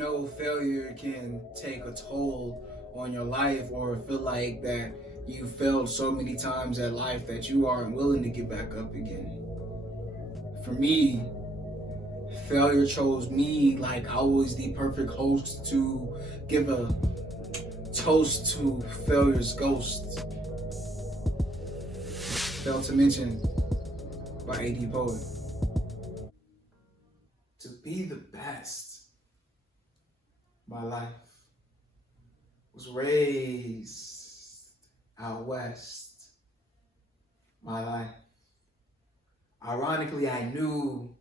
know failure can take a toll on your life, or feel like that you failed so many times at life that you aren't willing to get back up again. For me, failure chose me like I was the perfect host to give a toast to failure's ghost. Failed to mention by A.D Poet. To be the best, my life was raised out west. My life. Ironically, I knew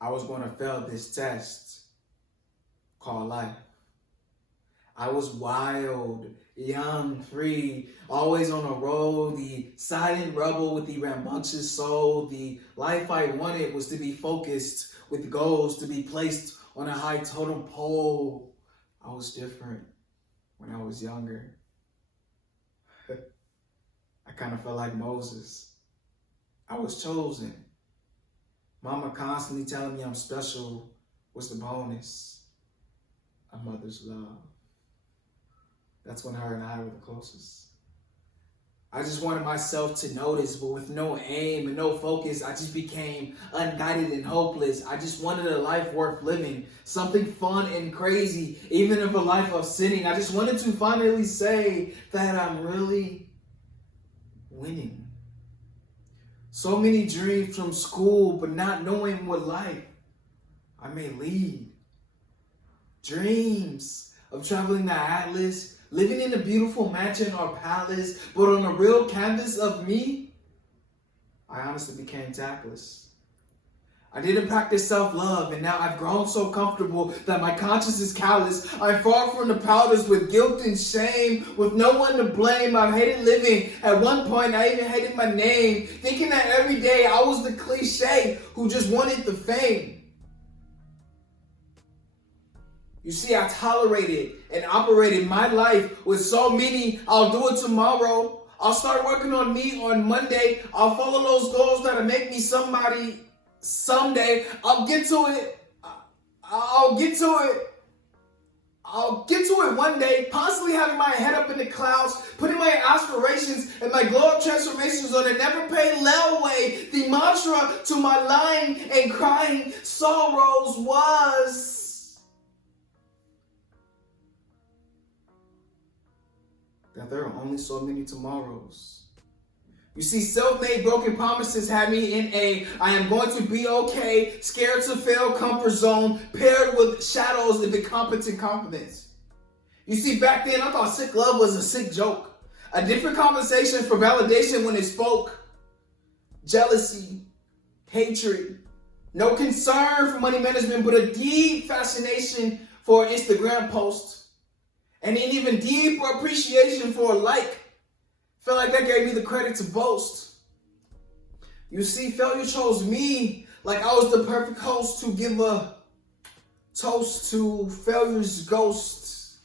I was going to fail this test called life. I was wild, young, free, always on a roll, the silent rebel with the rambunctious soul. The life I wanted was to be focused with goals, to be placed on a high totem pole. I was different when I was younger. I kind of felt like Moses. I was chosen. Mama constantly telling me I'm special was the bonus. A mother's love. That's when her and I were the closest. I just wanted myself to notice, but with no aim and no focus, I just became unguided and hopeless. I just wanted a life worth living, something fun and crazy, even if a life of sinning. I just wanted to finally say that I'm really winning. So many dreams from school, but not knowing what life I may lead. Dreams of traveling the Atlas, living in a beautiful mansion or palace, but on a real canvas of me, I honestly became tactless. I didn't practice self-love, and now I've grown so comfortable that my conscience is callous. I'm far from the powders with guilt and shame, with no one to blame. I've hated living. At one point, I even hated my name, thinking that every day I was the cliche who just wanted the fame. You see, I tolerated and operated my life with so many, I'll do it tomorrow. I'll start working on me on Monday. I'll follow those goals that'll make me somebody someday. I'll get to it. I'll get to it. I'll get to it one day, constantly having my head up in the clouds, putting my aspirations and my glow-up transformations on a never-paid layaway. The mantra to my lying and crying sorrows was, that there are only so many tomorrows. You see, self-made broken promises had me in a I am going to be okay, scared to fail comfort zone, paired with shadows of incompetent confidence. You see, back then I thought sick love was a sick joke. A different conversation for validation when it spoke. Jealousy, hatred, no concern for money management, but a deep fascination for an Instagram post. And an even deeper appreciation for a like. Felt like that gave me the credit to boast. You see, failure chose me like I was the perfect host to give a toast to failure's ghost.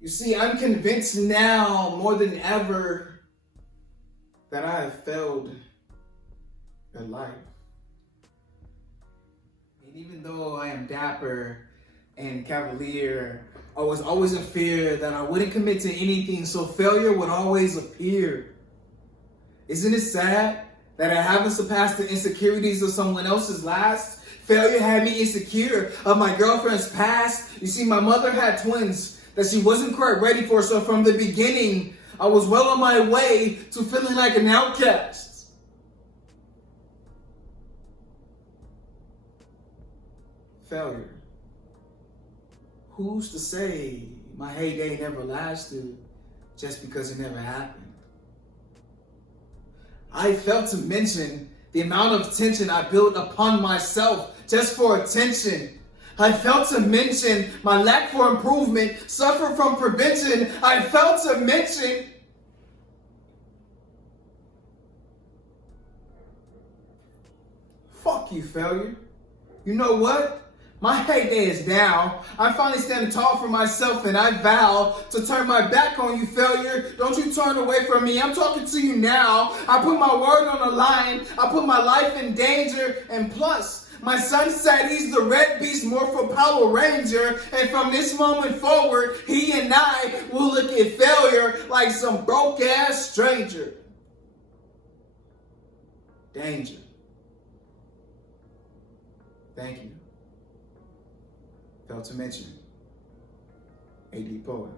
You see, I'm convinced now more than ever that I have failed at life. Even though I am dapper and cavalier, I was always in fear that I wouldn't commit to anything, so failure would always appear. Isn't it sad that I haven't surpassed the insecurities of someone else's last? Failure had me insecure of my girlfriend's past. You see, my mother had twins that she wasn't quite ready for, so from the beginning, I was well on my way to feeling like an outcast. Failure. Who's to say my heyday never lasted just because it never happened? I failed to mention the amount of tension I built upon myself just for attention. I failed to mention my lack for improvement, suffer from prevention. I failed to mention fuck you, failure. You know what? My heyday is down. I'm finally standing tall for myself, and I vow to turn my back on you, failure. Don't you turn away from me. I'm talking to you now. I put my word on the line. I put my life in danger. And plus, My son said he's the red beast morpho Power Ranger, and from this moment forward, he and I will look at failure like some broke-ass stranger. Danger. Thank you. Failed to mention, A.D Poet.